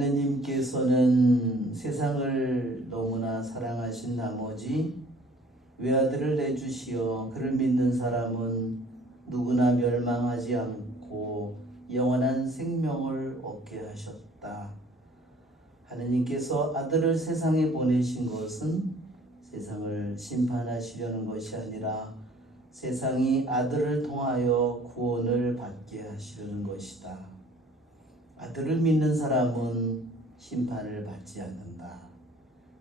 하느님께서는 세상을 너무나 사랑하신 나머지 외아들을 내주시어 그를 믿는 사람은 누구나 멸망하지 않고 영원한 생명을 얻게 하셨다. 하느님께서 아들을 세상에 보내신 것은 세상을 심판하시려는 것이 아니라 세상이 아들을 통하여 구원을 받게 하시려는 것이다. 아들을 믿는 사람은 심판을 받지 않는다.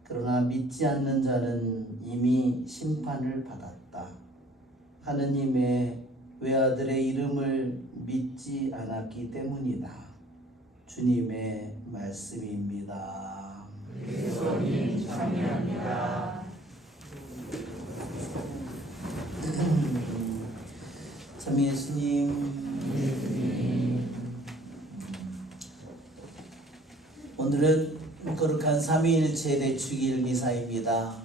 그러나 믿지 않는 자는 이미 심판을 받았다. 하느님의 외아들의 이름을 믿지 않았기 때문이다. 주님의 말씀입니다. 그리스도님 찬양합니다. 참 예수님, 오늘은 거룩한 삼위일체 대축일 미사입니다.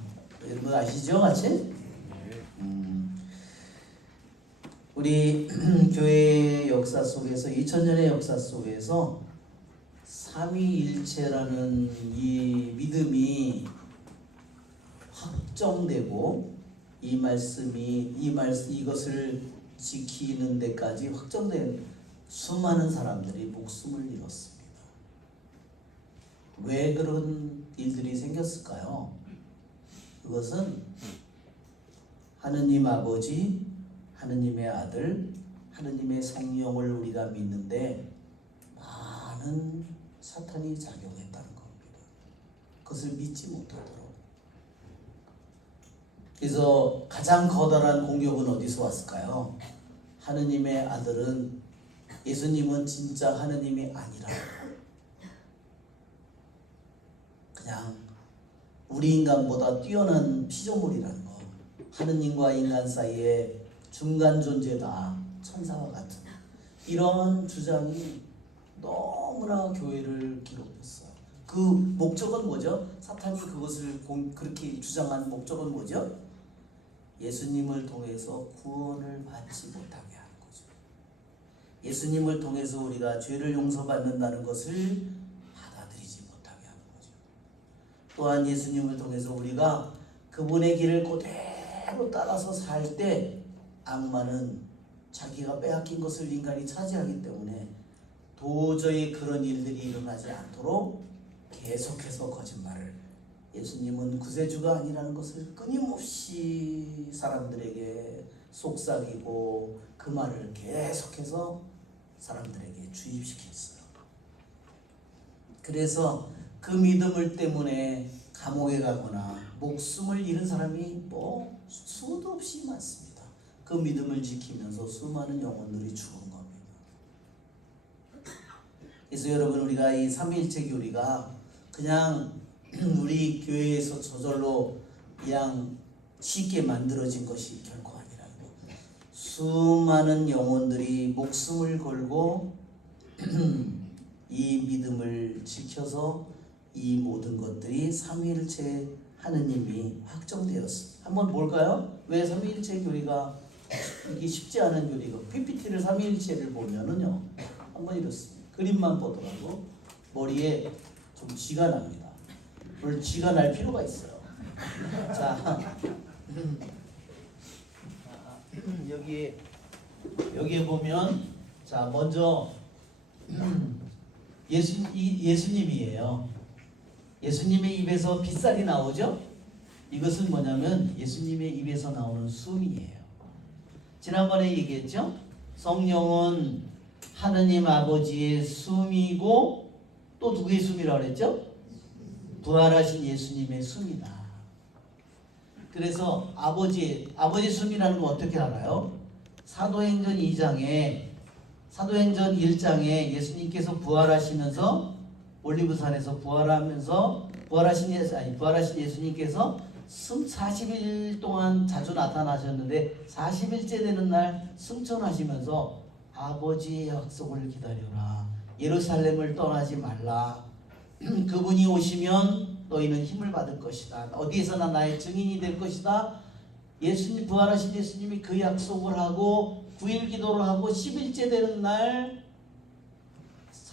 여러분 아시죠, 같이? 우리 교회의 역사 속에서 2000년의 역사 속에서 삼위일체라는 이 믿음이 확정되고 이것을 지키는 데까지 확정된 수많은 사람들이 목숨을 잃었습니다. 왜 그런 일들이 생겼을까요? 그것은 하느님 아버지, 하느님의 아들, 하느님의 성령을 우리가 믿는데 많은 사탄이 작용했다는 겁니다. 그것을 믿지 못하도록. 그래서 가장 커다란 공격은 어디서 왔을까요? 하느님의 아들은, 예수님은 진짜 하느님이 아니라 그냥 우리 인간보다 뛰어난 피조물이라는 거, 하느님과 인간 사이에 중간 존재다, 천사와 같은 이런 주장이 너무나 교회를 기록했어요. 그 목적은 뭐죠? 사탄이 그것을 그렇게 주장한 목적은 뭐죠? 예수님을 통해서 구원을 받지 못하게 하는 거죠. 예수님을 통해서 우리가 죄를 용서받는다는 것을 받아들이지 못하게 하는 거죠. 또한 예수님을 통해서 우리가 그분의 길을 그대로 따라서 살 때 악마는 자기가 빼앗긴 것을 인간이 차지하기 때문에 도저히 그런 일들이 일어나지 않도록 계속해서 거짓말을, 예수님은 구세주가 아니라는 것을 끊임없이 사람들에게 속삭이고 그 말을 계속해서 사람들에게 주입시켰어요. 그래서 그 믿음을 때문에 감옥에 가거나 목숨을 잃은 사람이 수도 없이 많습니다. 그 믿음을 지키면서 수많은 영혼들이 죽은 겁니다. 그래서 여러분, 우리가 이 삼위일체 교리가 그냥 우리 교회에서 저절로 그냥 쉽게 만들어진 것이 결코 아니라는 거. 수많은 영혼들이 목숨을 걸고 이 믿음을 지켜서 이 모든 것들이 삼위일체 하느님이 확정되었습니다. 한번 볼까요? 왜 삼위일체 교리가 이게 쉽지 않은 교리가, PPT를 삼위일체를 보면은요, 한번 이렇습니다. 그림만 보더라도 머리에 좀 쥐가 납니다. 물론 쥐가 날 필요가 있어요. 자, 여기에 보면, 자, 먼저 예수님이에요. 예수님의 입에서 빗살이 나오죠? 이것은 뭐냐면 예수님의 입에서 나오는 숨이에요. 지난번에 얘기했죠? 성령은 하느님 아버지의 숨이고 또 누구의 숨이라고 그랬죠? 부활하신 예수님의 숨이다. 그래서 아버지 숨이라는 거 어떻게 알아요? 사도행전 1장에 예수님께서 부활하시면서 올리브산에서 부활하신 예수님께서 40일 동안 자주 나타나셨는데 40일째 되는 날 승천하시면서 아버지의 약속을 기다려라, 예루살렘을 떠나지 말라, 그분이 오시면 너희는 힘을 받을 것이다, 어디에서나 나의 증인이 될 것이다. 예수님, 부활하신 예수님이 그 약속을 하고 9일 기도를 하고 10일째 되는 날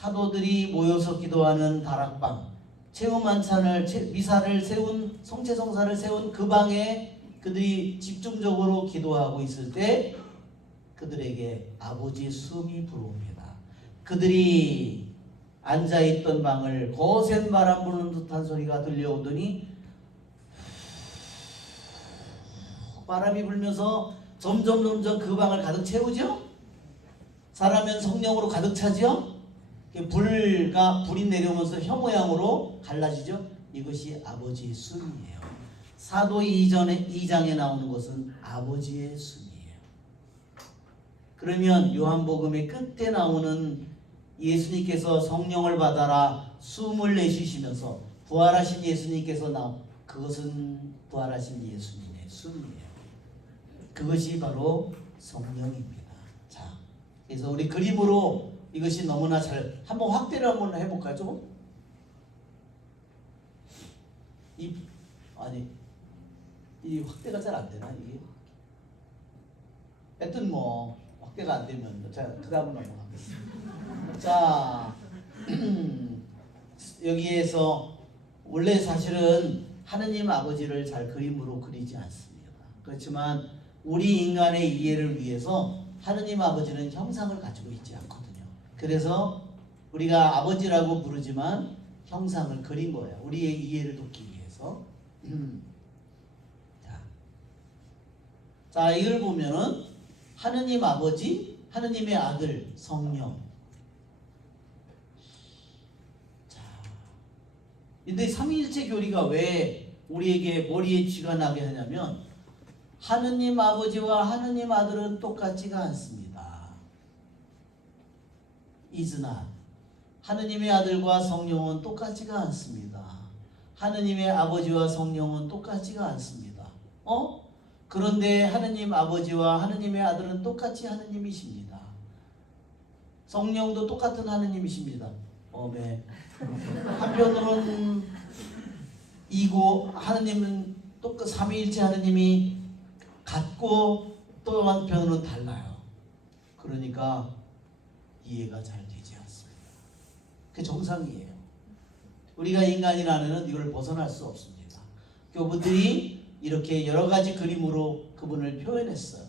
사도들이 모여서 기도하는 다락방, 체험만찬을 미사를 세운 성체성사를 세운 그 방에 그들이 집중적으로 기도하고 있을 때 그들에게 아버지의 숨이 불어옵니다. 그들이 앉아있던 방을 거센 바람 부는 듯한 소리가 들려오더니 바람이 불면서 점점 그 방을 가득 채우죠. 사람은 성령으로 가득 차죠. 불이 내려오면서 혀 모양으로 갈라지죠. 이것이 아버지의 숨이에요. 사도 2장에 나오는 것은 아버지의 숨이에요. 그러면 요한복음의 끝에 나오는 예수님께서 성령을 받아라 숨을 내쉬시면서 부활하신 예수님께서 그것은 부활하신 예수님의 숨이에요. 그것이 바로 성령입니다. 자, 그래서 우리 그림으로 이것이 너무나 잘 한번 확대를 한번 해볼까요? 조금? 이 확대가 잘 안 되나 이게? 하여튼 뭐 확대가 안 되면 제가 그 다음으로 넘어가겠습니다. 자, 여기에서 원래 사실은 하느님 아버지를 잘 그림으로 그리지 않습니다. 그렇지만 우리 인간의 이해를 위해서 하느님 아버지는 형상을 가지고 있지 않거든요. 그래서 우리가 아버지라고 부르지만 형상을 그린 거예요. 우리의 이해를 돕기 위해서. 자, 이걸 보면은 하느님 아버지, 하느님의 아들, 성령. 자, 근데 삼위일체 교리가 왜 우리에게 머리에 쥐가 나게 하냐면 하느님 아버지와 하느님 아들은 똑같지가 않습니다. is not. 하느님의 아들과 성령은 똑같지가 않습니다. 하느님의 아버지와 성령은 똑같지가 않습니다. 그런데 하느님 아버지와 하느님의 아들은 똑같이 하느님이십니다. 성령도 똑같은 하느님이십니다. 네. 한편으로는 이고 하느님은 삼위일체 하느님이 같고 또 한편으로는 달라요. 그러니까 이해가 잘 되지 않습니다. 그게 정상이에요. 우리가 인간이라는 이걸 벗어날 수 없습니다. 교부들이 이렇게 여러 가지 그림으로 그분을 표현했어요.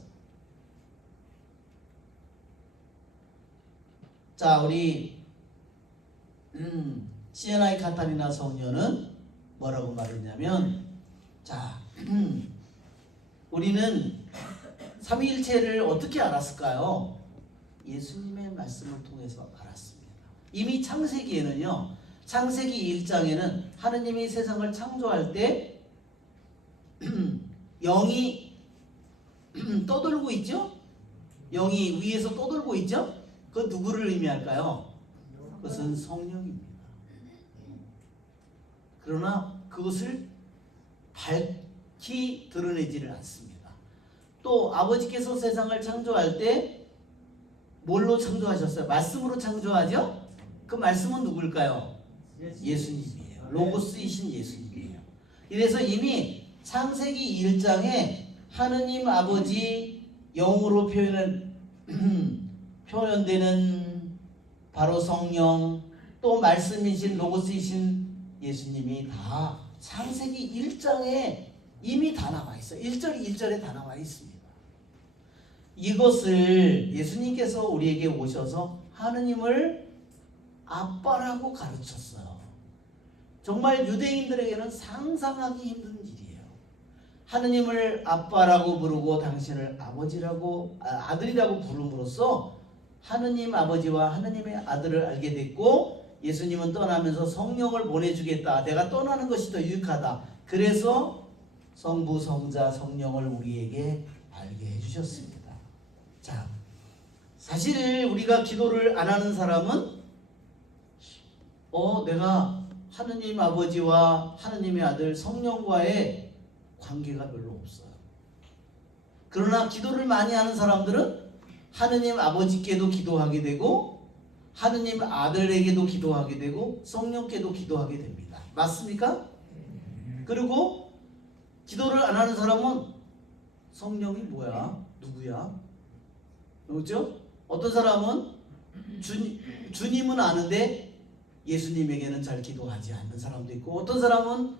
자, 우리 시에나이 카타리나 성녀는 뭐라고 말했냐면, 자, 우리는 삼위일체를 어떻게 알았을까요? 예수님의 말씀을 통해서 알았습니다. 이미 창세기에는요, 창세기 1장에는 하느님이 세상을 창조할 때 영이 떠돌고 있죠? 영이 위에서 떠돌고 있죠? 그건 누구를 의미할까요? 그것은 성령입니다. 그러나 그것을 밝히 드러내지를 않습니다. 또 아버지께서 세상을 창조할 때 뭘로 창조하셨어요? 말씀으로 창조하죠? 그 말씀은 누굴까요? 예수님이에요. 로고스이신 예수님이에요. 이래서 이미 창세기 1장에 하느님 아버지 영으로 표현되는 바로 성령, 또 말씀이신 로고스이신 예수님이 다 창세기 1장에 이미 다 나와 있어요. 1절에 다 나와 있습니다. 이것을 예수님께서 우리에게 오셔서 하느님을 아빠라고 가르쳤어요. 정말 유대인들에게는 상상하기 힘든 일이에요. 하느님을 아빠라고 부르고 당신을 아들이라고 부름으로써 하느님 아버지와 하느님의 아들을 알게 됐고, 예수님은 떠나면서 성령을 보내주겠다. 내가 떠나는 것이 더 유익하다. 그래서 성부, 성자, 성령을 우리에게 알게 해주셨습니다. 자, 사실 우리가 기도를 안 하는 사람은 내가 하느님 아버지와 하느님의 아들 성령과의 관계가 별로 없어요. 그러나 기도를 많이 하는 사람들은 하느님 아버지께도 기도하게 되고 하느님 아들에게도 기도하게 되고 성령께도 기도하게 됩니다. 맞습니까? 그리고 기도를 안 하는 사람은 성령이 뭐야? 누구야? 그렇죠? 어떤 사람은 주님은 아는데 예수님에게는 잘 기도하지 않는 사람도 있고, 어떤 사람은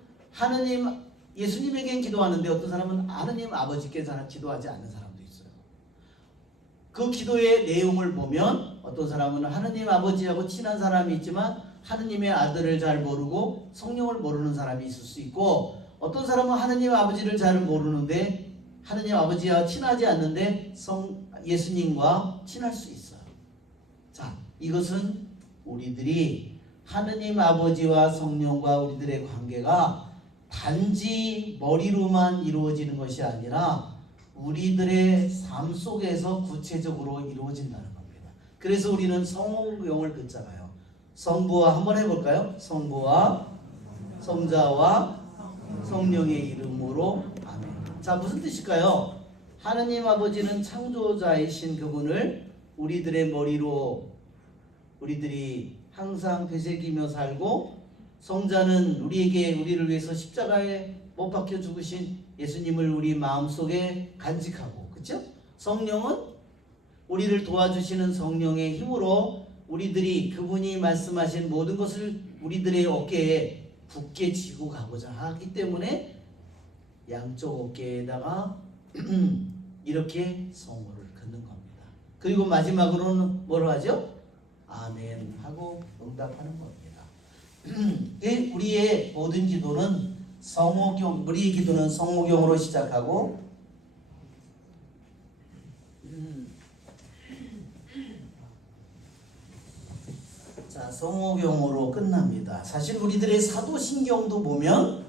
예수님에게는 기도하는데 어떤 사람은 하느님 아버지께 잘 기도하지 않는 사람도 있어요. 그 기도의 내용을 보면 어떤 사람은 하느님 아버지하고 친한 사람이 있지만 하느님의 아들을 잘 모르고 성령을 모르는 사람이 있을 수 있고, 어떤 사람은 하느님 아버지를 잘 모르는데 하느님 아버지와 친하지 않는데 예수님과 친할 수 있어요. 자, 이것은 우리들이 하느님 아버지와 성령과 우리들의 관계가 단지 머리로만 이루어지는 것이 아니라 우리들의 삶 속에서 구체적으로 이루어진다는 겁니다. 그래서 우리는 성호경을 듣잖아요. 성부와 한번 해볼까요? 성부와 성자와 성령의 이름으로 아멘. 자, 무슨 뜻일까요? 하느님 아버지는 창조자이신 그분을 우리들의 머리로 우리들이 항상 되새기며 살고, 성자는 우리를 위해서 십자가에 못 박혀 죽으신 예수님을 우리 마음속에 간직하고, 그렇죠? 성령은 우리를 도와주시는 성령의 힘으로 우리들이 그분이 말씀하신 모든 것을 우리들의 어깨에 굳게 쥐고 가고자 하기 때문에 양쪽 어깨에다가 이렇게 성호를 긋는 겁니다. 그리고 마지막으로는 뭘 하죠? 아멘 하고 응답하는 겁니다. 우리의 모든 기도는 우리의 기도는 성호경으로 시작하고 자, 성호경으로 끝납니다. 사실 우리들의 사도신경도 보면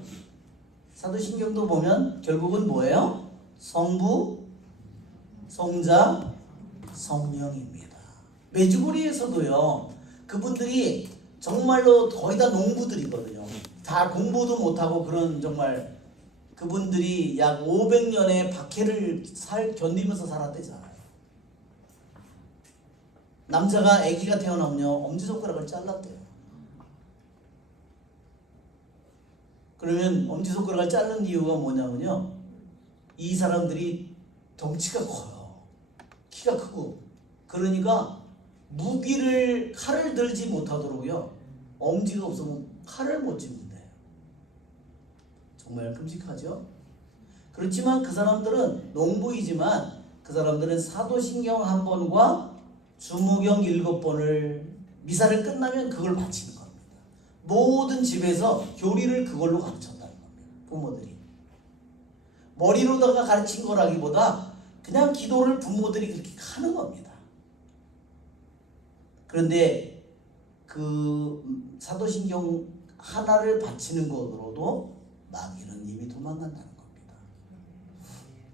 결국은 뭐예요? 성부, 성자, 성령입니다. 메주고리에서도요, 그분들이 정말로 거의 다 농부들이거든요. 다 공부도 못하고 그런, 정말 그분들이 약 500년의 박해를 견디면서 살았대잖아요. 남자가 아기가 태어나면요, 엄지손가락을 잘랐대요. 그러면 엄지손가락을 자른 이유가 뭐냐면요, 이 사람들이 덩치가 커요. 키가 크고, 그러니까 칼을 들지 못하도록요, 엄지가 없으면 칼을 못 집는데요. 정말 끔찍하죠? 그렇지만 그 사람들은 농부이지만 그 사람들은 사도신경 1번과 주무경 7번을 미사를 끝나면 그걸 바치는 겁니다. 모든 집에서 교리를 그걸로 가르쳤다는 겁니다. 부모들이 머리로다가 가르친 거라기보다 그냥 기도를 부모들이 그렇게 하는 겁니다. 그런데 그 사도신경 하나를 바치는 것으로도 마귀는 이미 도망간다는 겁니다.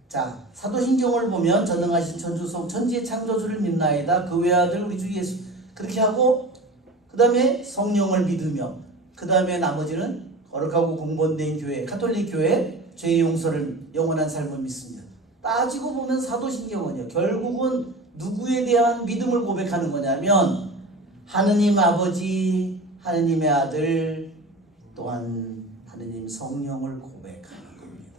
자, 사도신경을 보면 전능하신 천주성 천지의 창조주를 믿나이다, 그 외아들 우리 주 예수, 그렇게 하고 그 다음에 성령을 믿으며, 그 다음에 나머지는 거룩하고 공본된 교회, 가톨릭 교회, 죄의 용서를, 영원한 삶을 믿습니다. 따지고 보면 사도신경은요, 결국은 누구에 대한 믿음을 고백하는 거냐면 하느님 아버지, 하느님의 아들, 또한 하느님 성령을 고백하는 겁니다.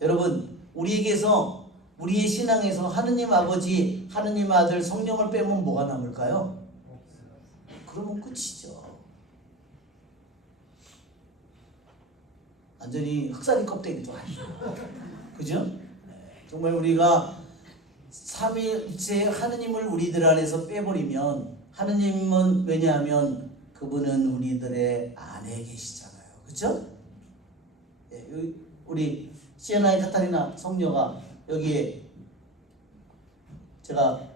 여러분, 우리의 신앙에서 하느님 아버지, 하느님 아들, 성령을 빼면 뭐가 남을까요? 그러면 끝이죠. 완전히 흑사리 껍데기도 아니고, 그죠? 정말 우리가 삼위일체 하느님을 우리들 안에서 빼버리면, 하느님은 왜냐하면 그분은 우리들의 안에 계시잖아요, 그죠? 우리 시에나의 카타리나 성녀가 여기에, 제가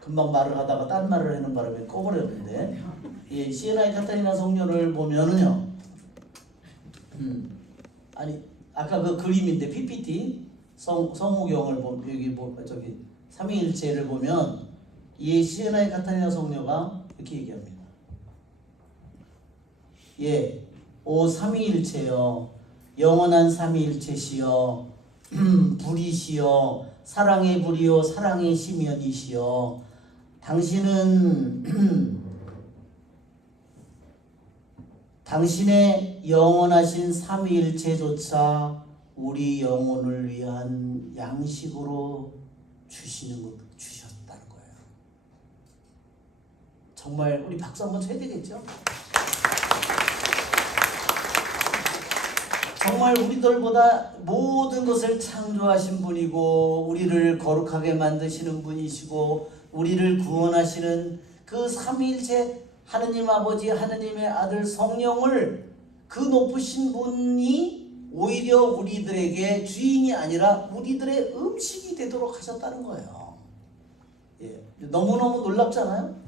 금방 말을 하다가 딴 말을 하는 바람에 꺼버렸는데, 이 시에나의 카타리나 성녀를 보면은요, 아니 아까 그 그림인데 PPT 성호경을 보면 여기 저기 삼위일체를 보면 이 시에나의 카타리나 성녀가 이렇게 얘기합니다. 예, 오 삼위일체여, 영원한 삼위일체시여, 불이시여, 사랑의 불이요 사랑의 심연이시여, 당신의 영원하신 삼위일체조차 우리 영혼을 위한 양식으로 주셨다는 거예요. 정말 우리 박수 한번 쳐야 되겠죠? 정말 우리들보다 모든 것을 창조하신 분이고 우리를 거룩하게 만드시는 분이시고 우리를 구원하시는 그 삼위일체 하느님 아버지 하느님의 아들 성령을 그 높으신 분이 오히려 우리들에게 주인이 아니라 우리들의 음식이 되도록 하셨다는 거예요. 예, 너무너무 놀랍잖아요.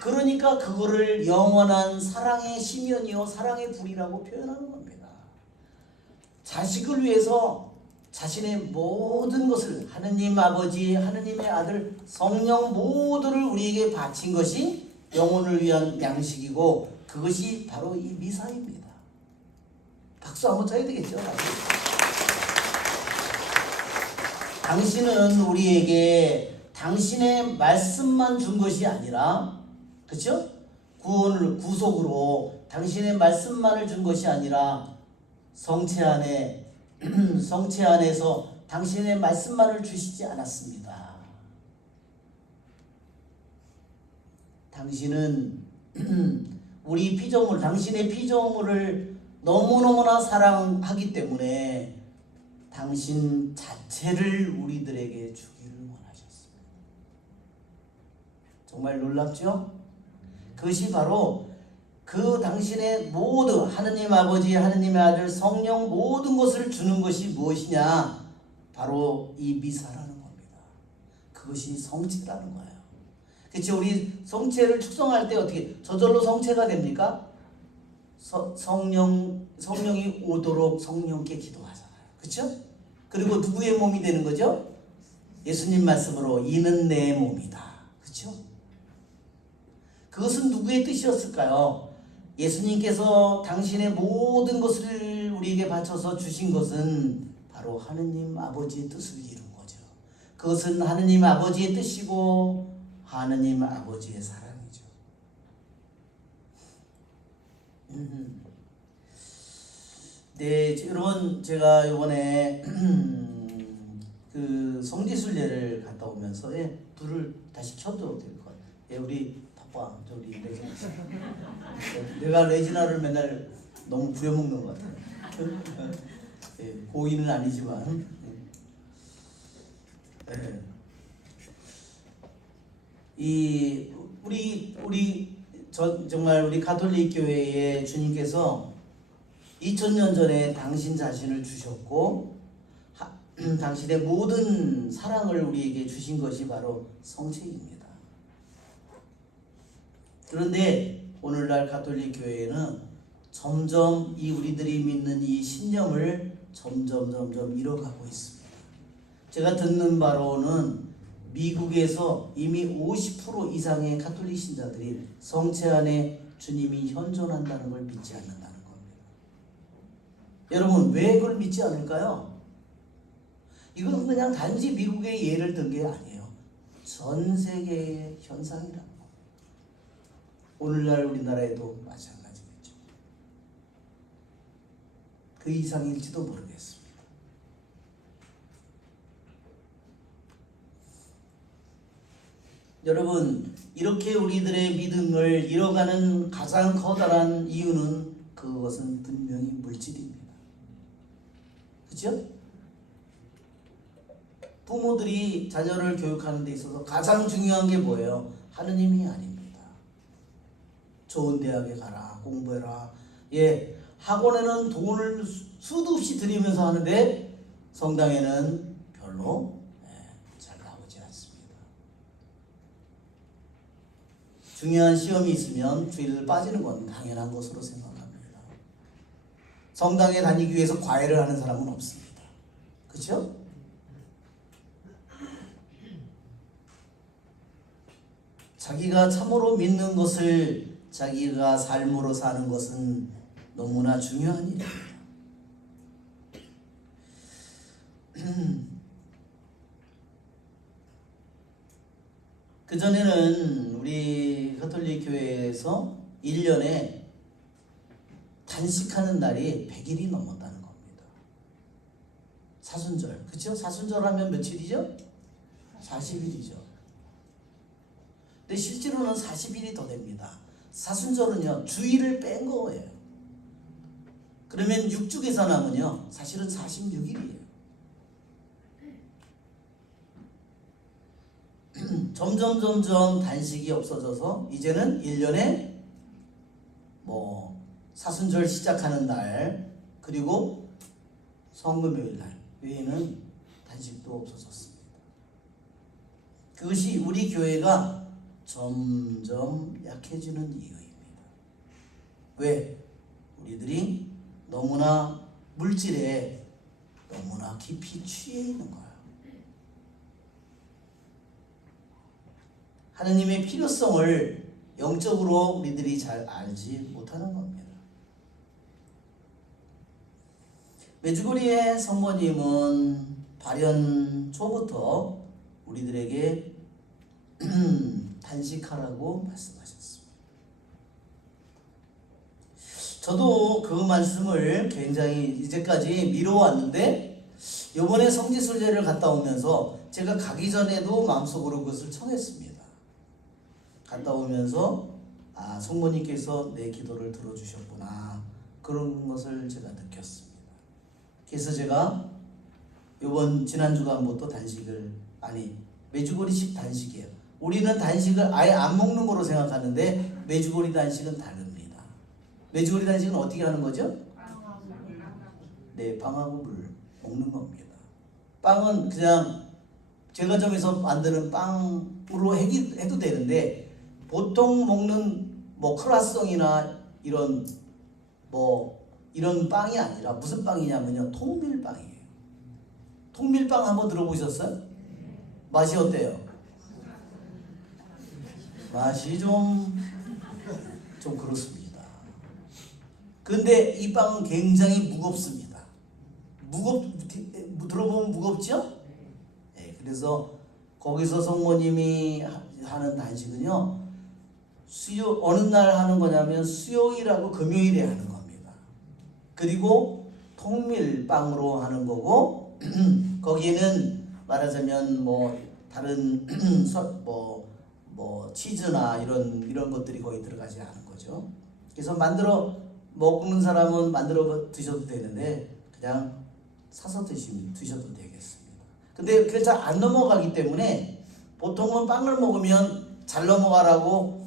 그러니까 그거를 영원한 사랑의 심연이요 사랑의 불이라고 표현하는 겁니다. 자식을 위해서 자신의 모든 것을 하느님 아버지 하느님의 아들 성령 모두를 우리에게 바친 것이 영혼을 위한 양식이고 그것이 바로 이 미사입니다. 박수 한번 쳐야 되겠죠? 당신은 우리에게 당신의 말씀만 준 것이 아니라 그렇죠? 구원을 구속으로 당신의 말씀만을 준 것이 아니라 성체 안에서 당신의 말씀만을 주시지 않았습니다. 당신은 우리 피조물, 당신의 피조물을 너무너무나 사랑하기 때문에 당신 자체를 우리들에게 주기를 원하셨습니다. 정말 놀랍죠? 그것이 바로 그 당신의 모두 하느님 아버지 하느님의 아들 성령 모든 것을 주는 것이 무엇이냐? 바로 이 미사라는 겁니다. 그것이 성체라는 거예요. 그렇죠? 우리 성체를 축성할 때 어떻게 저절로 성체가 됩니까? 성령이 오도록 성령께 기도하잖아요. 그렇죠? 그리고 누구의 몸이 되는 거죠? 예수님 말씀으로 이는 내 몸이다. 그렇죠? 그것은 누구의 뜻이었을까요? 예수님께서 당신의 모든 것을 우리에게 바쳐서 주신 것은 바로 하느님 아버지의 뜻을 이룬 거죠. 그것은 하느님 아버지의 뜻이고 하느님 아버지의 사랑이죠. 네, 여러분 제가 이번에 그 성지순례를 갔다 오면서 불을 다시 켜도 될 것 같아요. 우리 봐, 우리 레지나. 내가 레지나를 맨날 너무 부려먹는 것 같아요. 고인은 아니지만. 정말 우리 가톨릭 교회에 주님께서 2000년 전에 당신 자신을 주셨고 당신의 모든 사랑을 우리에게 주신 것이 바로 성체입니다. 그런데 오늘날 가톨릭 교회에는 점점 이 우리들이 믿는 이 신념을 점점 잃어가고 있습니다. 제가 듣는 바로는 미국에서 이미 50% 이상의 가톨릭 신자들이 성체 안에 주님이 현존한다는 걸 믿지 않는다는 겁니다. 여러분 왜 그걸 믿지 않을까요? 이건 그냥 단지 미국의 예를 든 게 아니에요. 전 세계의 현상이라는 거예요. 오늘날 우리나라에도 마찬가지겠죠. 그 이상일지도 모르겠습니다. 여러분 이렇게 우리들의 믿음을 잃어가는 가장 커다란 이유는 그것은 분명히 물질입니다. 그렇죠? 부모들이 자녀를 교육하는 데 있어서 가장 중요한 게 뭐예요? 하느님이 아닙니다. 좋은 대학에 가라, 공부해라. 학원에는 돈을 수도 없이 들이면서 하는데 성당에는 별로 잘 나오지 않습니다. 중요한 시험이 있으면 주일을 빠지는 건 당연한 것으로 생각합니다. 성당에 다니기 위해서 과외를 하는 사람은 없습니다. 그렇죠? 자기가 참으로 믿는 것을 자기가 삶으로 사는 것은 너무나 중요한 일입니다. 그전에는 우리 가톨릭 교회에서 1년에 단식하는 날이 100일이 넘었다는 겁니다. 사순절, 그렇죠? 사순절 하면 며칠이죠? 40일이죠. 근데 실제로는 40일이 더 됩니다. 사순절은요 주일을 뺀 거예요. 그러면 6주 계산하면요 사실은 46일이에요. 점점 단식이 없어져서 이제는 1년에 뭐 사순절 시작하는 날 그리고 성금요일 날 외에는 단식도 없어졌습니다. 그것이 우리 교회가 점점 약해지는 이유입니다. 왜? 우리들이 너무나 물질에 너무나 깊이 취해 있는 거예요. 하느님의 필요성을 영적으로 우리들이 잘 알지 못하는 겁니다. 메주거리의 성모님은 발현 초부터 우리들에게 단식하라고 말씀하셨습니다. 저도 그 말씀을 굉장히 이제까지 미뤄왔는데 이번에 성지순례를 갔다 오면서 제가 가기 전에도 마음속으로 그것을 청했습니다. 갔다 오면서 성모님께서 내 기도를 들어주셨구나 그런 것을 제가 느꼈습니다. 그래서 제가 이번 지난 주간부터 단식을 메주거리식 단식이에요. 우리는 단식을 아예 안 먹는 거로 생각하는데 메주거리 단식은 다릅니다. 메주거리 단식은 어떻게 하는 거죠? 네, 빵하고 물 먹는 겁니다. 빵은 그냥 제과점에서 만드는 빵으로 해도 되는데 보통 먹는 뭐 크라상이나 이런 빵이 아니라 무슨 빵이냐면요 통밀빵이에요. 통밀빵 한번 들어보셨어요? 맛이 어때요? 맛이 좀 그렇습니다. 그런데 이 빵은 굉장히 무겁습니다. 들어보면 무겁죠? 네, 그래서 거기서 성모님이 하는 단식은요 어느 날 하는 거냐면 수요일하고 금요일에 하는 겁니다. 그리고 통밀빵으로 하는 거고 거기에는 말하자면 뭐 다른 치즈나 이런 것들이 거의 들어가지 않은 거죠. 그래서 만들어 먹는 사람은 만들어 드셔도 되는데 그냥 사서 드셔도 되겠습니다. 근데 그게 잘 안 넘어가기 때문에 보통은 빵을 먹으면 잘 넘어가라고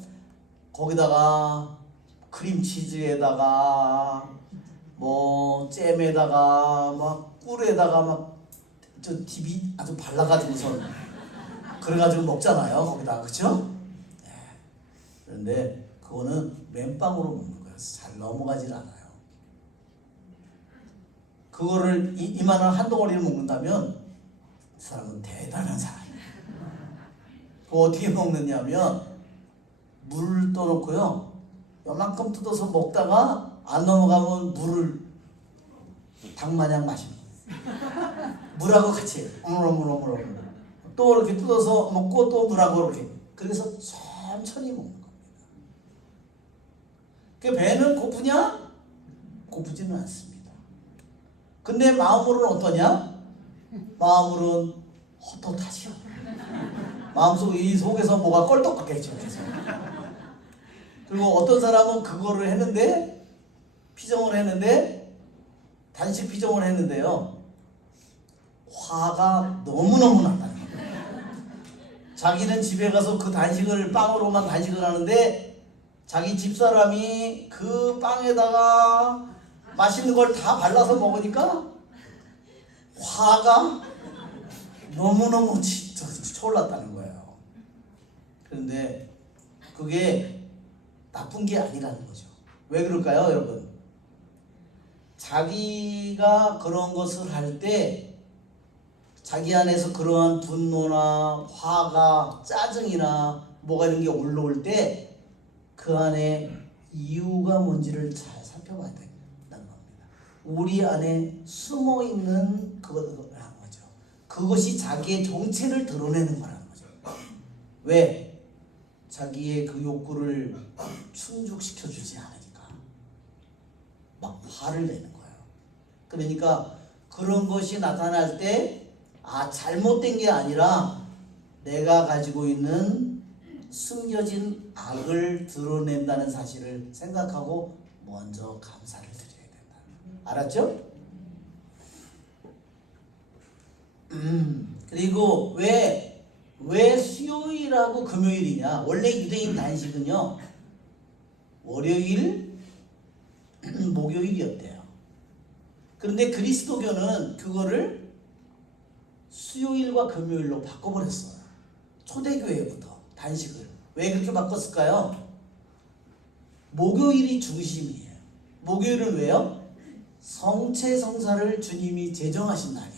거기다가 크림치즈에다가 뭐 잼에다가 막 꿀에다가 막 딥이 아주 발라가지고서 그래가지고 먹잖아요. 거기다가 그쵸? 네. 그런데 그거는 맨빵으로 먹는 거예요. 잘 넘어가질 않아요. 그거를 이만한 한 덩어리를 먹는다면 그 사람은 대단한 사람이에요. 그거 어떻게 먹느냐면 물을 떠놓고요 요만큼 뜯어서 먹다가 안 넘어가면 물을 닭마냥 마시는 거예요. 물하고 같이 어물어물 또 이렇게 뜯어서 먹고 또 물하고 이렇게 그래서 천천히 먹는 겁니다. 그 배는 고프냐? 고프지는 않습니다. 근데 마음으로는 어떠냐? 마음으로는 헛헛하죠. 마음속 이 속에서 뭐가 껄떡거리죠. 그리고 어떤 사람은 그거를 했는데 피정을 했는데 단식 피정을 했는데요 화가 너무너무 났다는 거예요. 자기는 집에 가서 그 단식을 빵으로만 단식을 하는데 자기 집사람이 그 빵에다가 맛있는 걸 다 발라서 먹으니까 화가 너무너무 초올랐다는 거예요. 그런데 그게 나쁜 게 아니라는 거죠. 왜 그럴까요, 여러분? 자기가 그런 것을 할 때 자기 안에서 그러한 분노나 화가 짜증이나 뭐가 이런 게 올라올 때 그 안에 이유가 뭔지를 잘 살펴봐야 된다는 겁니다. 우리 안에 숨어 있는 그거라는 거죠. 그것이 자기의 정체를 드러내는 거라는 거죠. 왜? 자기의 그 욕구를 충족시켜 주지 않으니까 막 화를 내는 거예요. 그러니까 그런 것이 나타날 때 잘못된 게 아니라 내가 가지고 있는 숨겨진 악을 드러낸다는 사실을 생각하고 먼저 감사를 드려야 된다. 알았죠? 그리고 왜 수요일하고 금요일이냐? 원래 유대인 단식은요, 월요일, 목요일이었대요. 그런데 그리스도교는 그거를 수요일과 금요일로 바꿔버렸어요. 초대교회부터 단식을. 왜 그렇게 바꿨을까요? 목요일이 중심이에요. 목요일은 왜요? 성체 성사를 주님이 제정하신 날이에요.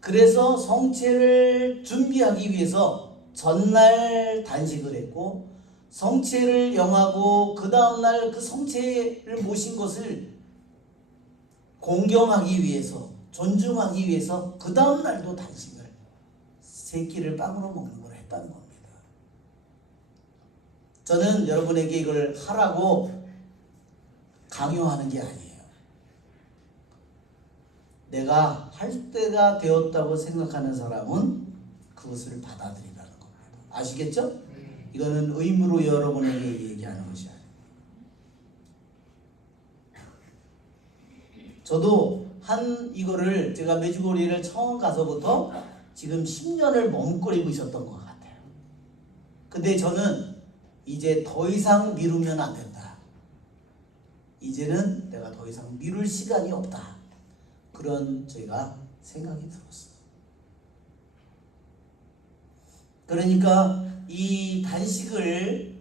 그래서 성체를 준비하기 위해서 전날 단식을 했고, 성체를 영하고 그 다음날 그 성체를 모신 것을 공경하기 위해서, 존중하기 위해서 그 다음날도 단식을, 세 끼를 빵으로 먹는 걸 했다는 겁니다. 저는 여러분에게 이걸 하라고 강요하는 게 아니에요. 내가 할 때가 되었다고 생각하는 사람은 그것을 받아들이라는 겁니다. 아시겠죠? 이거는 의무로 여러분에게 얘기하는 것이 아니에요. 저도 이거를 제가 메주고리를 처음 가서부터 지금 10년을 머뭇거리고 있었던 것 같아요. 근데 저는 이제 더 이상 미루면 안 된다. 이제는 내가 더 이상 미룰 시간이 없다. 그런 제가 생각이 들었어요. 그러니까 이 단식을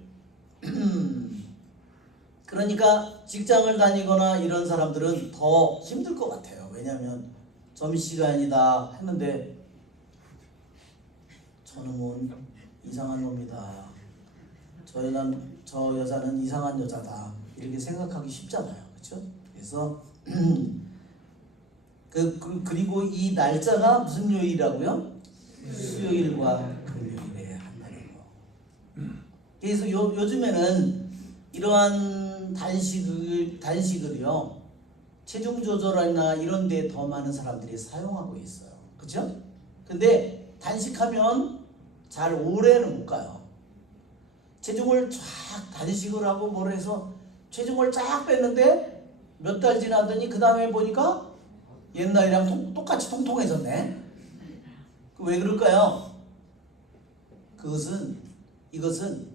그러니까 직장을 다니거나 이런 사람들은 더 힘들 것 같아요. 왜냐하면 점심시간이다 했는데 저놈은 이상한 놈이다. 저 여자는 이상한 여자다. 이렇게 생각하기 쉽잖아요. 그렇죠? 그래서 그리고 이 날짜가 무슨 요일이라고요? 수요일과 금요일에 한다는 거. 그래서 요즘에는 이러한 단식을요, 체중 조절이나 이런 데 더 많은 사람들이 사용하고 있어요. 그렇죠? 근데 단식하면 잘 오래는 못 가요. 체중을 쫙 단식을 하고 뭘 해서 체중을 쫙 뺐는데 몇 달 지나더니 그 다음에 보니까 옛날이랑 똑같이 통통해졌네. 왜 그럴까요? 이것은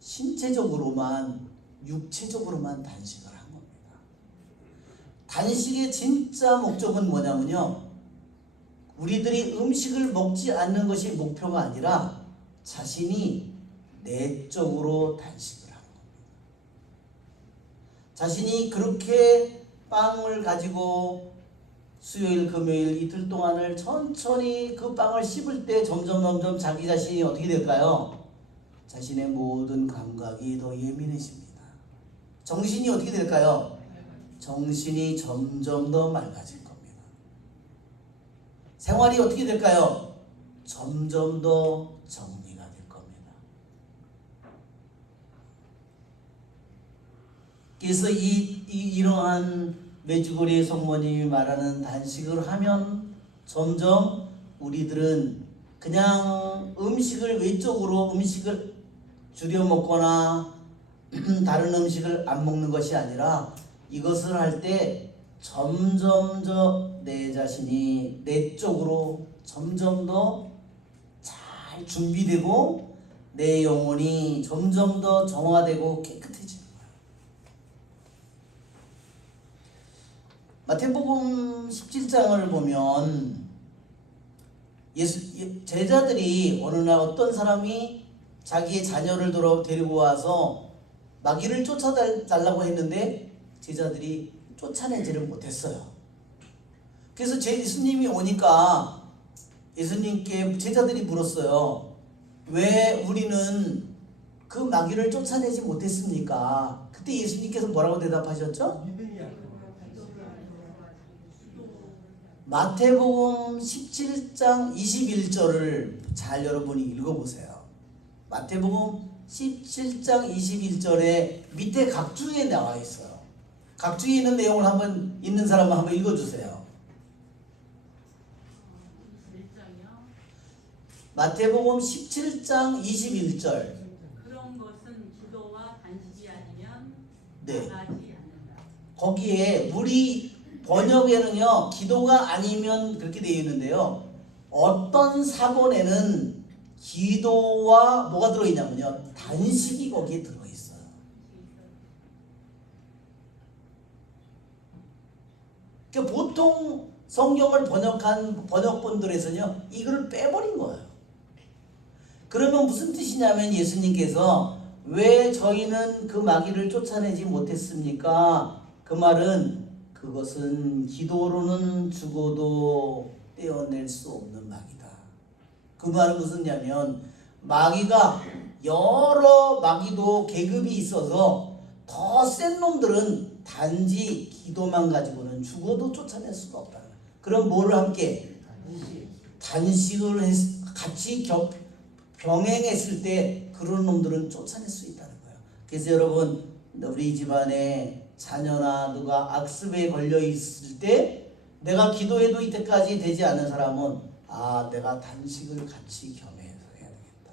신체적으로만, 육체적으로만 단식을 한 겁니다. 단식의 진짜 목적은 뭐냐면요, 우리들이 음식을 먹지 않는 것이 목표가 아니라 자신이 내적으로 단식을 하는 겁니다. 자신이 그렇게 빵을 가지고 수요일, 금요일 이틀 동안을 천천히 그 빵을 씹을 때 점점 자기 자신이 어떻게 될까요? 자신의 모든 감각이 더 예민해집니다. 정신이 어떻게 될까요? 정신이 점점 더 맑아질 겁니다. 생활이 어떻게 될까요? 점점 더 정리가 될 겁니다. 그래서 이러한 메주고리 성모님이 말하는 단식을 하면 점점 우리들은 그냥 음식을 줄여 먹거나 다른 음식을 안 먹는 것이 아니라 이것을 할 때 점점 더 내 자신이 내적으로 점점 더 잘 준비되고 내 영혼이 점점 더 정화되고 깨끗해지는 거예요. 마태복음 17장을 보면 제자들이 어느 날 어떤 사람이 자기의 자녀를 데리고 와서 마귀를 쫓아달라고 했는데 제자들이 쫓아내지를 못했어요. 그래서 예수님이 오니까 예수님께 제자들이 물었어요. 왜 우리는 그 마귀를 쫓아내지 못했습니까? 그때 예수님께서 뭐라고 대답하셨죠? 마태복음 17장 21절을 잘 여러분이 읽어보세요. 마태복음 17장 21절에 밑에 각주에 나와 있어요. 각주에 있는 내용을 있는 사람은 한번 읽어주세요. 마태복음 17장 21절. 그런 것은 기도와 단식이 아니면 네. 나가지 않는다. 거기에 우리 번역에는요, 기도가 아니면 그렇게 되어 있는데요. 어떤 사본에는 기도와 뭐가 들어있냐면요, 단식이 거기에 들어있어요. 그러니까 보통 성경을 번역한 번역본들에서는요, 이걸 빼버린 거예요. 그러면 무슨 뜻이냐면 예수님께서 왜 저희는 그 마귀를 쫓아내지 못했습니까? 그 말은 그것은 기도로는 죽어도 떼어낼 수 없는 마귀다. 그 말은 무슨냐면 마귀가 여러 마귀도 계급이 있어서 더 센 놈들은 단지 기도만 가지고는 죽어도 쫓아낼 수가 없다. 그럼 뭐를 함께? 단식을 같이 병행했을 때 그런 놈들은 쫓아낼 수 있다는 거예요. 그래서 여러분, 우리 집안에 자녀나 누가 악습에 걸려 있을 때 내가 기도해도 이때까지 되지 않은 사람은 내가 단식을 같이 겸해서 해야 되겠다.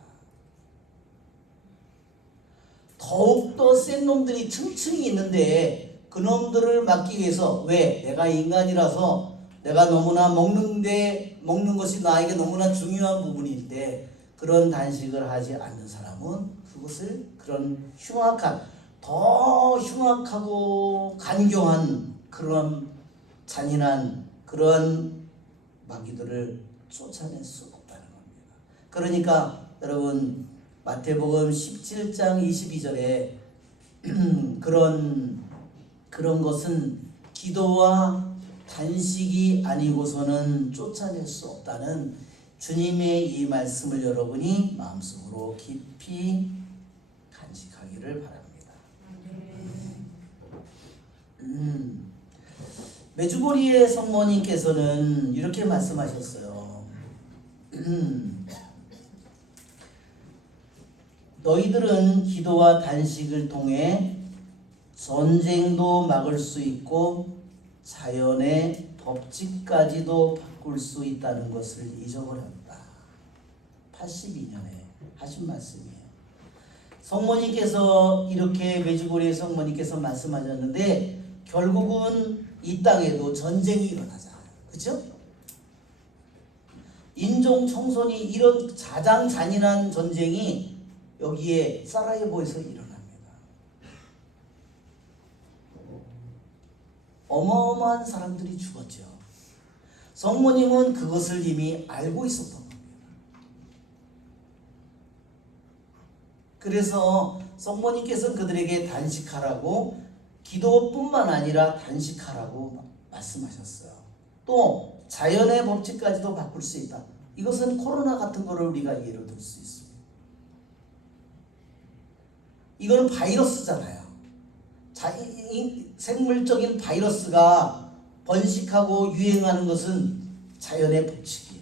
더욱더 센 놈들이 층층이 있는데 그 놈들을 막기 위해서, 왜? 내가 인간이라서 내가 너무나 먹는 것이 나에게 너무나 중요한 부분일 때 그런 단식을 하지 않는 사람은 그것을 그런 더 흉악하고 간교한 그런 잔인한 그런 마귀들을 쫓아낼 수 없다는 겁니다. 그러니까 여러분, 마태복음 17장 22절에 그런 것은 기도와 단식이 아니고서는 쫓아낼 수 없다는 주님의 이 말씀을 여러분이 마음속으로 깊이 간직하기를 바랍니다. 메주고리의 성모님께서는 이렇게 말씀하셨어요. 너희들은 기도와 단식을 통해 전쟁도 막을 수 있고 자연의 법칙까지도 바꿀 수 있다는 것을 잊어버렸다. 82년에 하신 말씀이에요. 성모님께서 이렇게 메주고리의 성모님께서 말씀하셨는데 결국은 이 땅에도 전쟁이 일어나잖아요. 그렇죠? 인종 청소년이 이런 가장 잔인한 전쟁이 여기에 사라예보에서 일어납니다. 어마어마한 사람들이 죽었죠. 성모님은 그것을 이미 알고 있었던 겁니다. 그래서 성모님께서는 그들에게 단식하라고, 기도뿐만 아니라 단식하라고 말씀하셨어요. 또 자연의 법칙까지도 바꿀 수 있다. 이것은 코로나 같은 거를 우리가 예로 들 수 있습니다. 이거는 바이러스잖아요. 생물적인 바이러스가 번식하고 유행하는 것은 자연의 법칙이에요.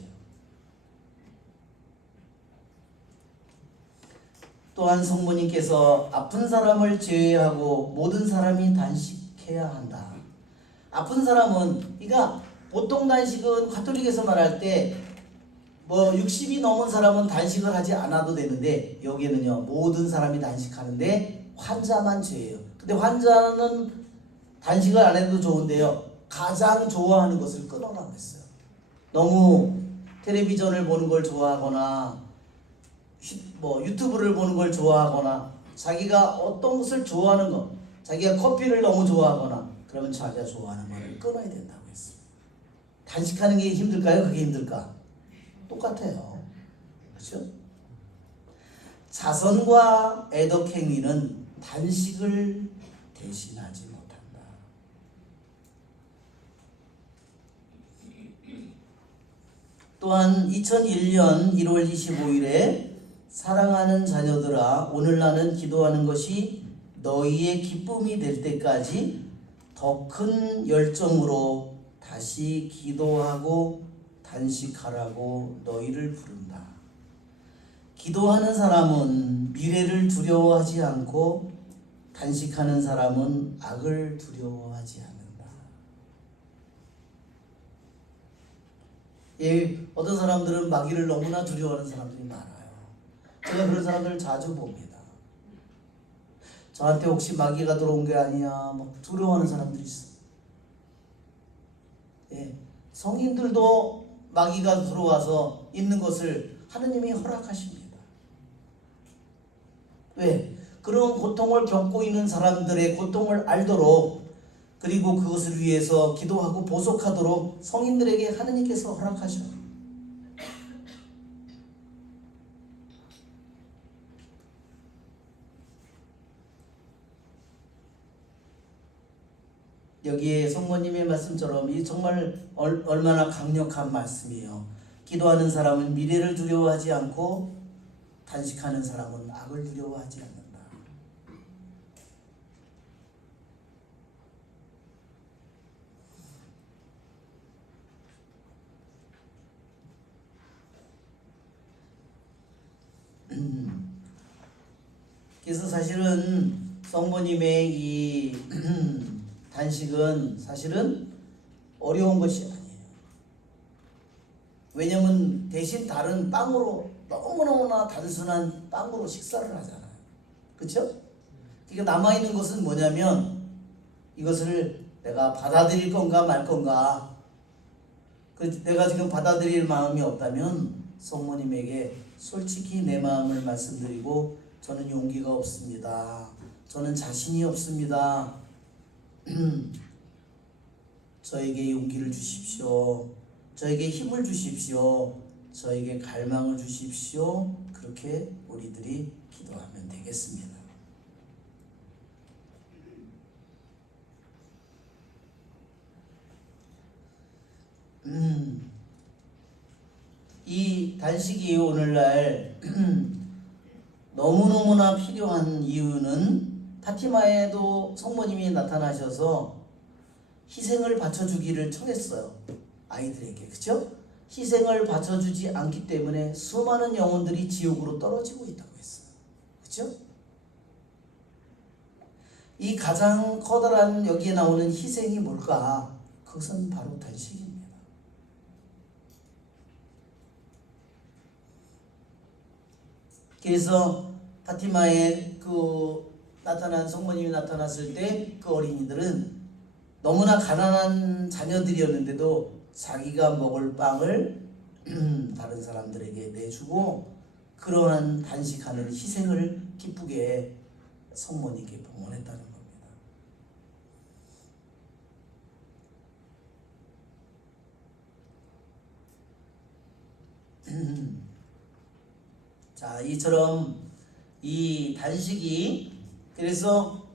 또한 성모님께서 아픈 사람을 제외하고 모든 사람이 단식해야 한다. 아픈 사람은, 그러니까 보통 단식은 가톨릭에서 말할 때 60이 넘은 사람은 단식을 하지 않아도 되는데 여기에는요, 모든 사람이 단식하는데 환자만 제외해요. 근데 환자는 단식을 안 해도 좋은데요, 가장 좋아하는 것을 끊어라고 했어요. 너무 텔레비전을 보는 걸 좋아하거나 유튜브를 보는 걸 좋아하거나 자기가 어떤 것을 좋아하는 것, 자기가 커피를 너무 좋아하거나 그러면 자기가 좋아하는 것을 끊어야 된다고 했어요. 단식하는 게 힘들까요? 그게 힘들까? 똑같아요. 그렇죠? 자선과 애덕행위는 단식을 대신하지 못한다. 또한 2001년 1월 25일에 사랑하는 자녀들아, 오늘 나는 기도하는 것이 너희의 기쁨이 될 때까지 더 큰 열정으로 다시 기도하고 단식하라고 너희를 부른다. 기도하는 사람은 미래를 두려워하지 않고 단식하는 사람은 악을 두려워하지 않는다. 예, 어떤 사람들은 마귀를 너무나 두려워하는 사람들이 많아요. 제가 그런 사람들을 자주 봅니다. 저한테 혹시 마귀가 들어온 게 아니냐 막 두려워하는 사람들이 있어요. 예, 성인들도 마귀가 들어와서 있는 것을 하느님이 허락하십니다. 왜? 그런 고통을 겪고 있는 사람들의 고통을 알도록, 그리고 그것을 위해서 기도하고 보속하도록 성인들에게 하느님께서 허락하셔요. 여기에 성모님의 말씀처럼 이 정말 얼마나 강력한 말씀이에요. 기도하는 사람은 미래를 두려워하지 않고 단식하는 사람은 악을 두려워하지 않는다. 그래서 사실은 성모님의 이 단식은 사실은 어려운 것이 아니에요. 왜냐면 대신 다른 빵으로 너무너무나 단순한 빵으로 식사를 하잖아요. 그렇죠? 그러니까 남아있는 것은 뭐냐면 이것을 내가 받아들일 건가 말 건가. 내가 지금 받아들일 마음이 없다면 성모님에게 솔직히 내 마음을 말씀드리고, 저는 용기가 없습니다. 저는 자신이 없습니다. 저에게 용기를 주십시오. 저에게 힘을 주십시오. 저에게 갈망을 주십시오. 그렇게 우리들이 기도하면 되겠습니다. 이 단식이 오늘날 너무너무나 필요한 이유는 파티마에도 성모님이 나타나셔서 희생을 바쳐주기를 청했어요. 아이들에게. 그렇죠? 희생을 바쳐주지 않기 때문에 수많은 영혼들이 지옥으로 떨어지고 있다고 했어요. 그렇죠? 이 가장 커다란 여기에 나오는 희생이 뭘까? 그것은 바로 단식입니다. 그래서 파티마에 나타난 성모님이 나타났을 때 그 어린이들은 너무나 가난한 자녀들이었는데도 자기가 먹을 빵을 다른 사람들에게 내주고, 그러한 단식하는 희생을 기쁘게 성모님께 봉헌했다는 겁니다. 자, 이처럼 이 단식이, 그래서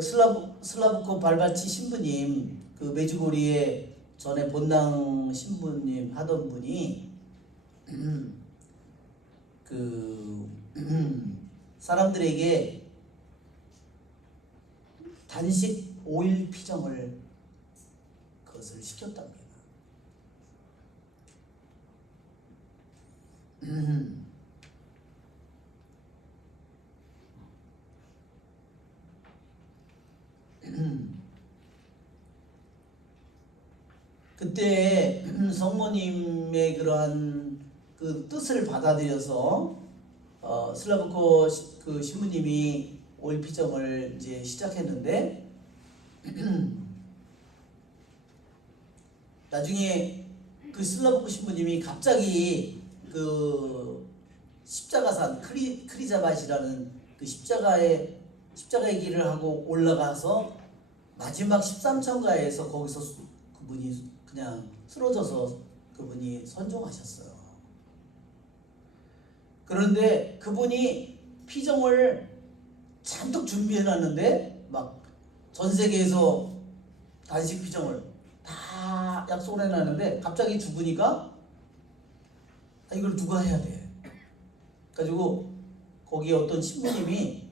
슬라브코 발바치 신부님, 메주고리에 전에 본당 신부님 하던 분이 사람들에게 단식 5일 피정을 그것을 시켰답니다. 그때 성모님의 그러한 그 뜻을 받아들여서 슬라브코 신부님이 5일 피정을 이제 시작했는데 나중에 그 슬라브코 신부님이 갑자기 십자가산 크리자밭이라는 그 십자가의 길을 하고 올라가서 마지막 13천가에서 거기서 그분이 그냥 쓰러져서 그분이 선종하셨어요. 그런데 그분이 피정을 잔뜩 준비해놨는데 막 전 세계에서 단식 피정을 다 약속을 해놨는데 갑자기 죽으니까 이걸 누가 해야 돼? 가지고 거기에 어떤 신부님이,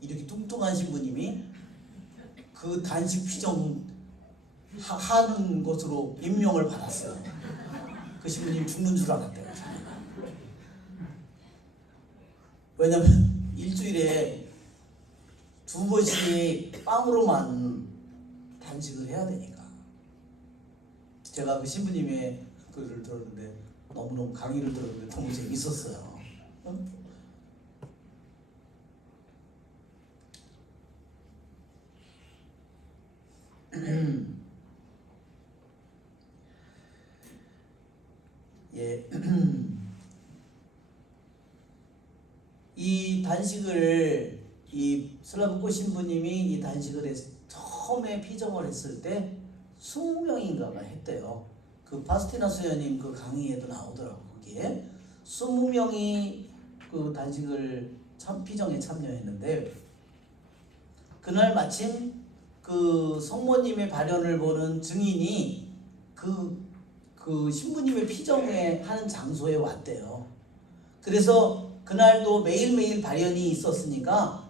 이렇게 뚱뚱한 신부님이 그 단식 피정 하는 것으로 임명을 받았어요. 그 신부님 죽는 줄 알았대요. 왜냐면 일주일에 2번씩 빵으로만 단식을 해야 되니까. 제가 그 신부님의 글을 들었는데 너무너무 강의를 들었는데 너무 재밌었어요. 예. 이 단식을 이 슬라브코 신부님이 이 단식을 처음에 피정을 했을 때 20명인가가 했대요. 그 파스티나 수녀님 그 강의에도 나오더라고. 거기에 20명이 그 단식을 피정에 참여했는데 그날 마침 그 성모님의 발현을 보는 증인이 그 신부님의 피정회 하는 장소에 왔대요. 그래서 그날도 매일매일 발현이 있었으니까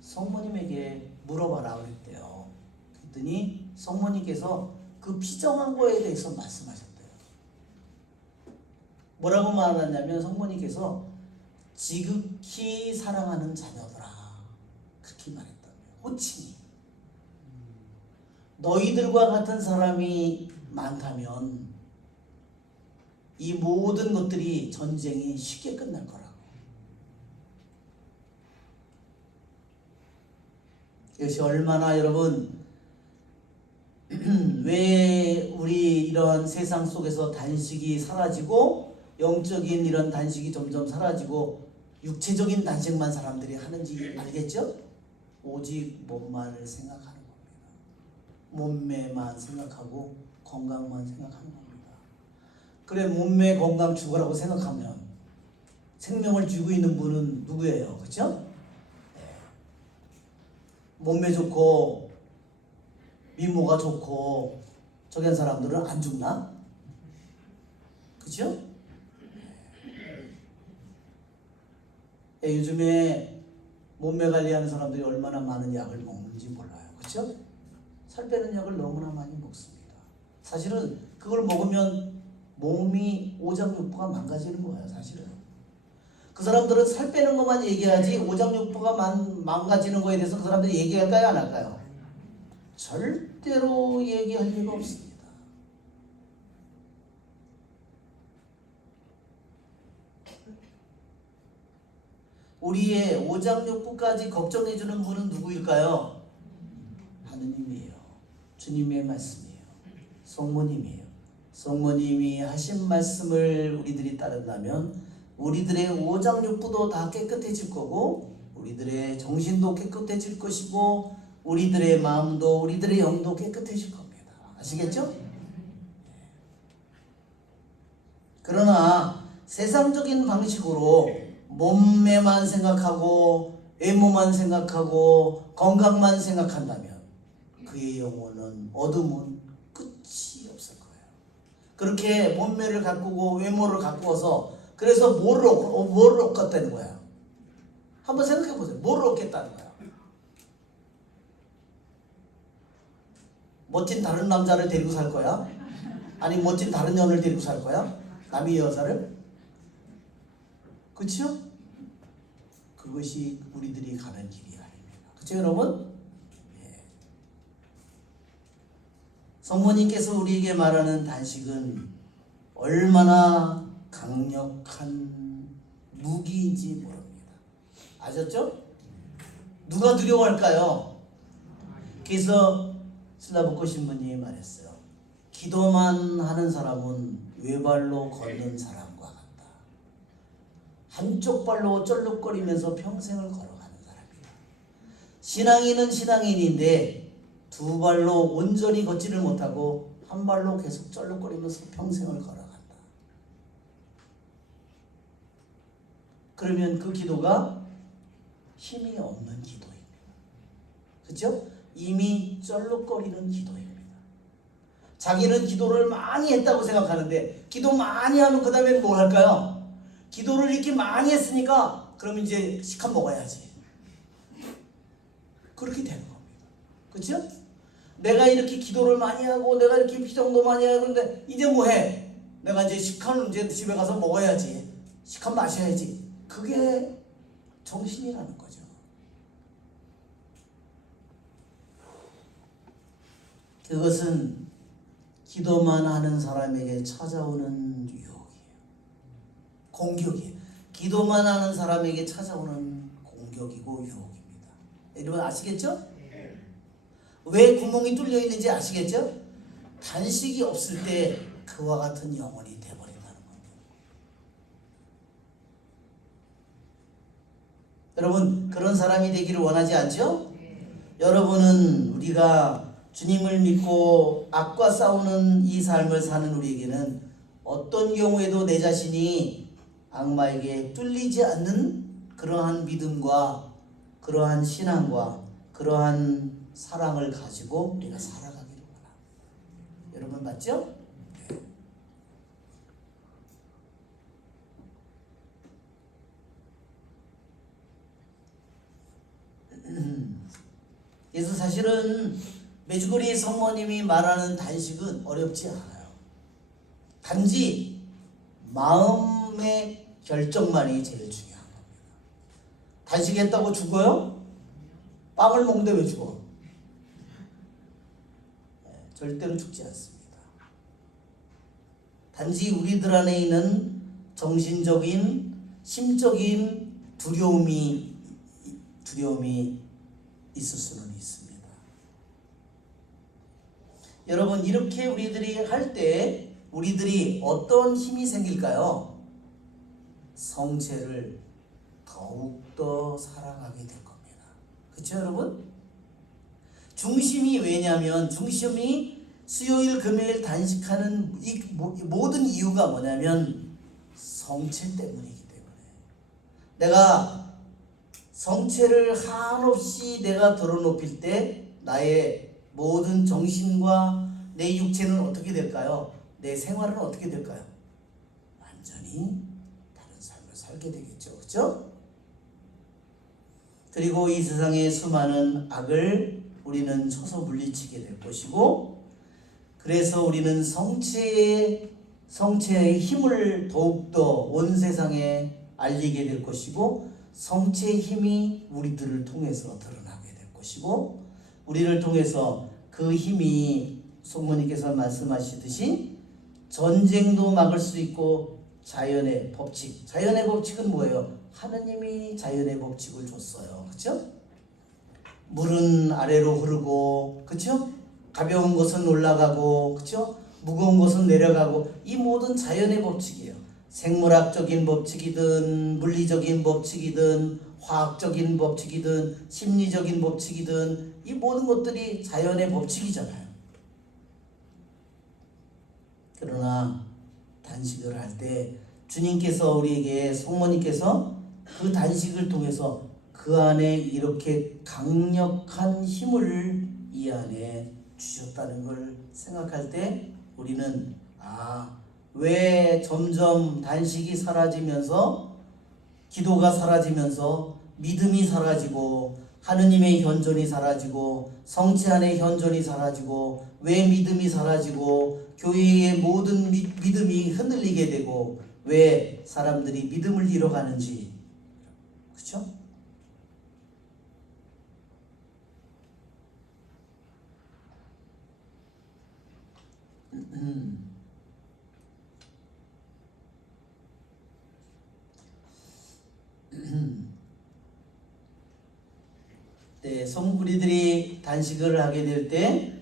성모님에게 물어봐라 그랬대요. 그랬더니 성모님께서 그 피정한 거에 대해서 말씀하셨대요. 뭐라고 말하냐면 성모님께서 지극히 사랑하는 자녀들아 그렇게 말했다고요. 호칭이 너희들과 같은 사람이 많다면 이 모든 것들이 전쟁이 쉽게 끝날 거라고. 이것이 얼마나 여러분 왜 우리 이런 세상 속에서 단식이 사라지고 영적인 이런 단식이 점점 사라지고 육체적인 단식만 사람들이 하는지 알겠죠? 오직 몸만을 생각하는 겁니다. 몸매만 생각하고 건강만 생각하는 겁니다. 그래 몸매 건강 죽으라고 생각하면 생명을 쥐고 있는 분은 누구예요? 그렇죠? 네. 몸매 좋고 미모가 좋고 저런 사람들은 안 죽나? 그렇죠? 네. 요즘에 몸매 관리하는 사람들이 얼마나 많은 약을 먹는지 몰라요. 그렇죠? 살 빼는 약을 너무나 많이 먹습니다. 사실은 그걸 먹으면 몸이 오장육부가 망가지는 거예요. 사실은 그 사람들은 살 빼는 것만 얘기하지 오장육부가 망가지는 거에 대해서 그 사람들이 얘기할까요? 안 할까요? 절대로 얘기할 리가 없습니다. 우리의 오장육부까지 걱정해주는 분은 누구일까요? 하느님이에요. 주님의 말씀이에요. 성모님이에요. 성모님이 하신 말씀을 우리들이 따른다면 우리들의 오장육부도 다 깨끗해질 거고 우리들의 정신도 깨끗해질 것이고 우리들의 마음도 우리들의 영도 깨끗해질 겁니다. 아시겠죠? 그러나 세상적인 방식으로 몸매만 생각하고 외모만 생각하고 건강만 생각한다면 그의 영혼은 어둠은 끝이 없을 거예요. 그렇게 몸매를 가꾸고 외모를 가꾸어서 그래서 뭐를 얻겠다는 거야? 한번 생각해 보세요. 뭐를 얻겠다는 거야? 멋진 다른 남자를 데리고 살 거야? 아니 멋진 다른 여자를 데리고 살 거야? 남의 여자를? 그렇죠? 그것이 우리들이 가는 길이 아닙니다. 그렇죠 여러분? 예. 성모님께서 우리에게 말하는 단식은 얼마나 강력한 무기인지 모릅니다. 아셨죠? 누가 두려워할까요? 그래서 슬라브코 신부님이 말했어요. 기도만 하는 사람은 외발로 걷는 사람과 같다. 한쪽 발로 쩔룩거리면서 평생을 걸어가는 사람이다. 신앙인은 신앙인인데 두 발로 온전히 걷지를 못하고 한 발로 계속 쩔룩거리면서 평생을 걸어간다. 그러면 그 기도가 힘이 없는 기도입니다. 그렇죠? 이미 쩔룩거리는 기도입니다. 자기는 기도를 많이 했다고 생각하는데 기도 많이 하면 그 다음에 뭘 할까요? 기도를 이렇게 많이 했으니까 그럼 이제 식한 먹어야지. 그렇게 되는 겁니다. 그렇죠? 내가 이렇게 기도를 많이 하고 내가 이렇게 피정도 많이 하는데 이제 뭐해? 내가 이제 식한 이제 집에 가서 먹어야지. 식한 마셔야지. 그게 정신이라는 거죠. 그것은 기도만 하는 사람에게 찾아오는 유혹이에요. 공격이에요. 기도만 하는 사람에게 찾아오는 공격이고 유혹입니다. 여러분 아시겠죠? 왜 구멍이 뚫려 있는지 아시겠죠? 단식이 없을 때 그와 같은 영혼이 되어버린다는 겁니다. 여러분 그런 사람이 되기를 원하지 않죠? 여러분은 우리가 주님을 믿고 악과 싸우는 이 삶을 사는 우리에게는 어떤 경우에도 내 자신이 악마에게 뚫리지 않는 그러한 믿음과 그러한 신앙과 그러한 사랑을 가지고 우리가 살아가기를 원합니다. 여러분 맞죠? 그래서 사실은 메주거리 성모님이 말하는 단식은 어렵지 않아요. 단지 마음의 결정만이 제일 중요한 겁니다. 단식했다고 죽어요? 빵을 먹는데 왜 죽어? 절대로 죽지 않습니다. 단지 우리들 안에 있는 정신적인, 심적인 두려움이 있을 수는 있습니다. 여러분 이렇게 우리들이 할 때 우리들이 어떤 힘이 생길까요? 성체를 더욱더 사랑하게 될 겁니다. 그렇죠 여러분? 중심이 왜냐면 중심이 수요일 금요일 단식하는 이 모든 이유가 뭐냐면 성체 때문이기 때문에 내가 성체를 한없이 내가 들어높일 때 나의 모든 정신과 내 육체는 어떻게 될까요? 내 생활은 어떻게 될까요? 완전히 다른 삶을 살게 되겠죠. 그렇죠? 그리고 이 세상의 수많은 악을 우리는 쳐서 물리치게 될 것이고 그래서 우리는 성체의 힘을 더욱더 온 세상에 알리게 될 것이고 성체의 힘이 우리들을 통해서 드러나게 될 것이고 우리를 통해서 그 힘이 성모님께서 말씀하시듯이 전쟁도 막을 수 있고 자연의 법칙은 뭐예요? 하느님이 자연의 법칙을 줬어요. 그렇죠? 물은 아래로 흐르고 그렇죠? 가벼운 것은 올라가고 그렇죠? 무거운 것은 내려가고 이 모든 자연의 법칙이에요. 생물학적인 법칙이든 물리적인 법칙이든 화학적인 법칙이든 심리적인 법칙이든 이 모든 것들이 자연의 법칙이잖아요. 그러나 단식을 할 때 주님께서 우리에게 성모님께서 그 단식을 통해서 그 안에 이렇게 강력한 힘을 이 안에 주셨다는 걸 생각할 때 우리는 왜 점점 단식이 사라지면서 기도가 사라지면서 믿음이 사라지고 하느님의 현존이 사라지고 성체 안의 현존이 사라지고 왜 믿음이 사라지고 교회의 모든 믿음이 흔들리게 되고 왜 사람들이 믿음을 잃어가는지 그렇죠? 네, 우리들이 단식을 하게 될 때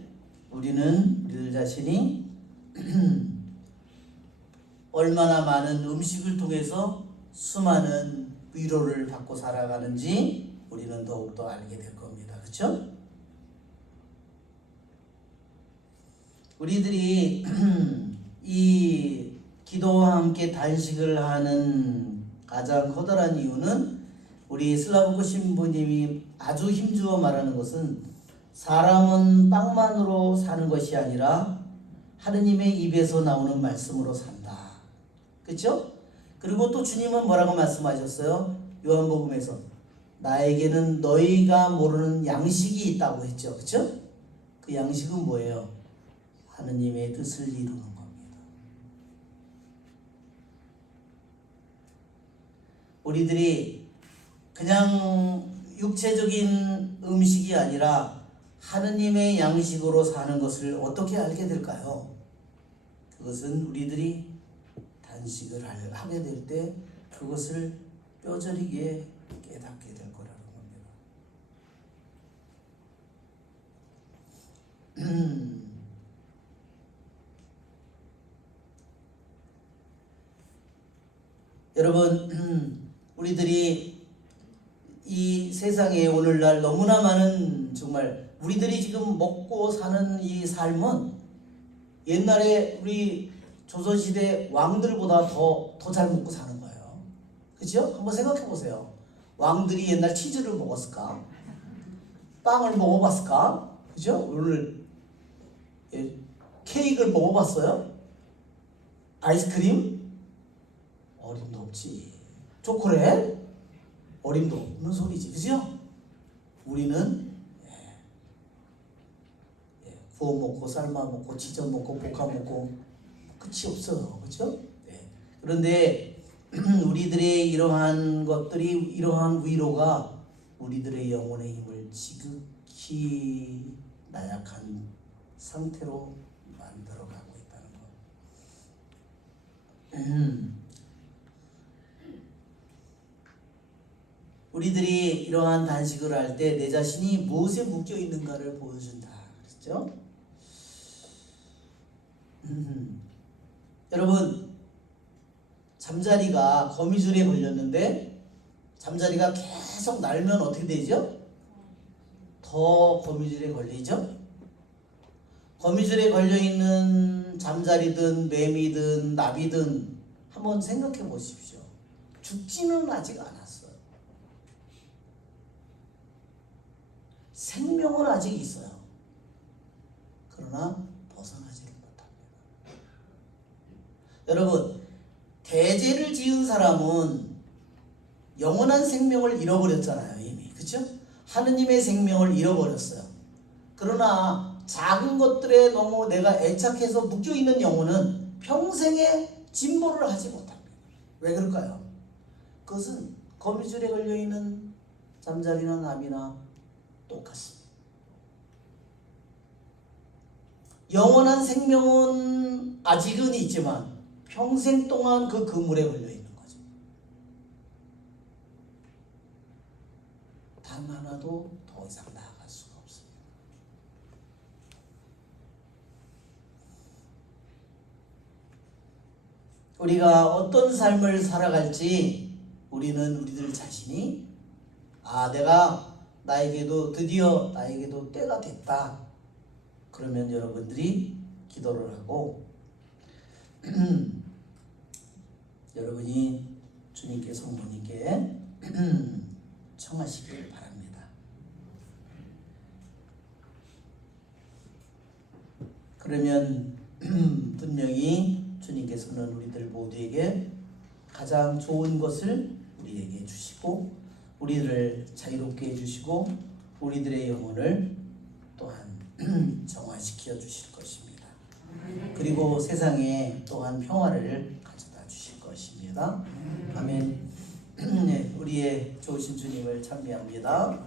우리들 자신이 얼마나 많은 음식을 통해서 수많은 위로를 받고 살아가는지 우리는 더욱더 알게 될 겁니다. 그렇죠? 우리들이 이 기도와 함께 단식을 하는 가장 커다란 이유는 우리 슬라브코 신부님이 아주 힘주어 말하는 것은 사람은 빵만으로 사는 것이 아니라 하느님의 입에서 나오는 말씀으로 산다. 그렇죠? 그리고 또 주님은 뭐라고 말씀하셨어요? 요한복음에서 나에게는 너희가 모르는 양식이 있다고 했죠. 그렇죠? 그 양식은 뭐예요? 하느님의 뜻을 이루는 겁니다. 우리들이 그냥 육체적인 음식이 아니라 하느님의 양식으로 사는 것을 어떻게 알게 될까요? 그것은 우리들이 단식을 하게 될 때 그것을 뼈저리게 깨닫게 될 거라는 겁니다. 여러분, 우리들이 이 세상에 오늘날 너무나 많은 정말 우리들이 지금 먹고 사는 이 삶은 옛날에 우리 조선시대 왕들보다 더 잘 먹고 사는 거예요. 그죠? 한번 생각해 보세요. 왕들이 옛날 치즈를 먹었을까? 빵을 먹어봤을까? 그죠? 오늘 케이크를 먹어봤어요? 아이스크림? 어림도 없지. 초콜릿? 어림도 없는 소리지. 그죠? 우리는 구워 먹고 삶아 먹고 지져 먹고 볶아 먹고 끝이 없어요. 그죠? 그런데 우리들의 이러한 것들이 이러한 위로가 우리들의 영혼의 힘을 지극히 나약한 상태로 만들어가고 있다는 것. 우리들이 이러한 단식을 할 때 내 자신이 무엇에 묶여 있는가를 보여준다. 그랬죠? 여러분, 잠자리가 거미줄에 걸렸는데 잠자리가 계속 날면 어떻게 되죠? 더 거미줄에 걸리죠? 거미줄에 걸려있는 잠자리든 매미든 나비든 한번 생각해 보십시오. 죽지는 아직 않았어요. 생명은 아직 있어요. 그러나 벗어나지를 못합니다. 여러분, 대죄를 지은 사람은 영원한 생명을 잃어버렸잖아요. 이미. 그렇죠? 하느님의 생명을 잃어버렸어요. 그러나 작은 것들에 너무 내가 애착해서 묶여있는 영혼은 평생에 진보를 하지 못합니다. 왜 그럴까요? 그것은 거미줄에 걸려있는 잠자리나 나비나 똑같습니다. 영원한 생명은 아직은 있지만 평생 동안 그 그물에 걸려있는 거죠. 단 하나도 더 이상 나아갈 수가 없습니다. 우리가 어떤 삶을 살아갈지 우리는 우리들 자신이 내가 드디어 나에게도 때가 됐다. 그러면 여러분들이 기도를 하고 여러분이 주님께 성모님께 청하시길 바랍니다. 그러면 분명히 주님께서는 우리들 모두에게 가장 좋은 것을 우리에게 주시고 우리를 자유롭게 해주시고 우리들의 영혼을 또한 정화시켜 주실 것입니다. 그리고 세상에 또한 평화를 가져다 주실 것입니다. 아멘. 네, 우리의 좋으신 주님을 찬미합니다.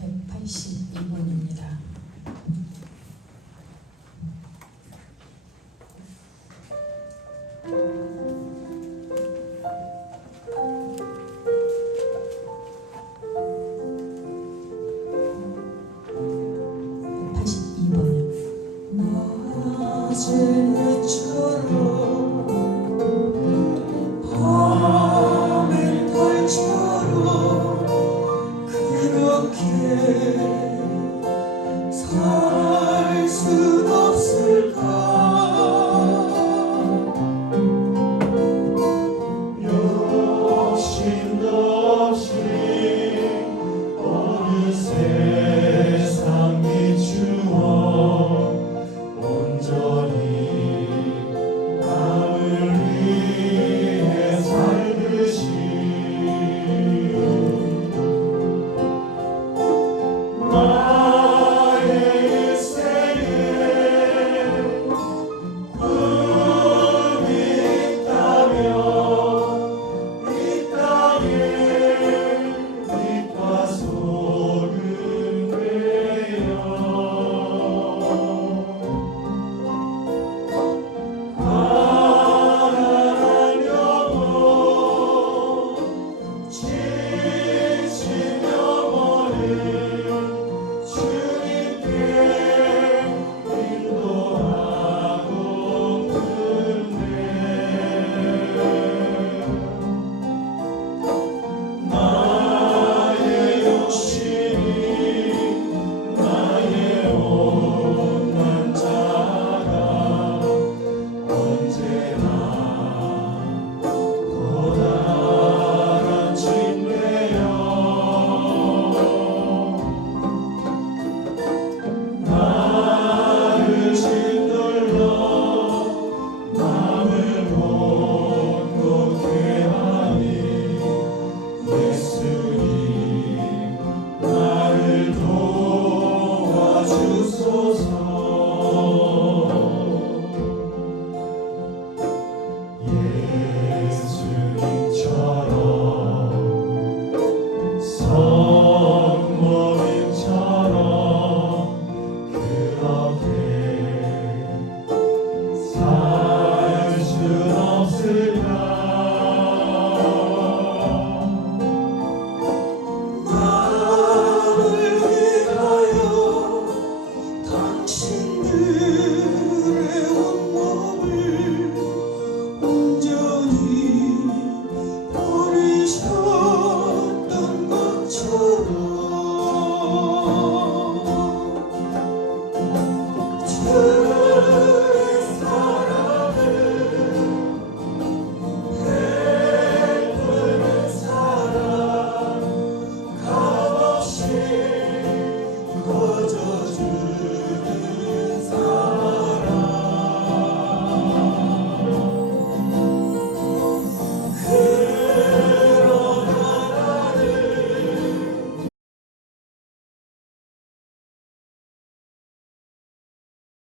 182번입니다. 그렇게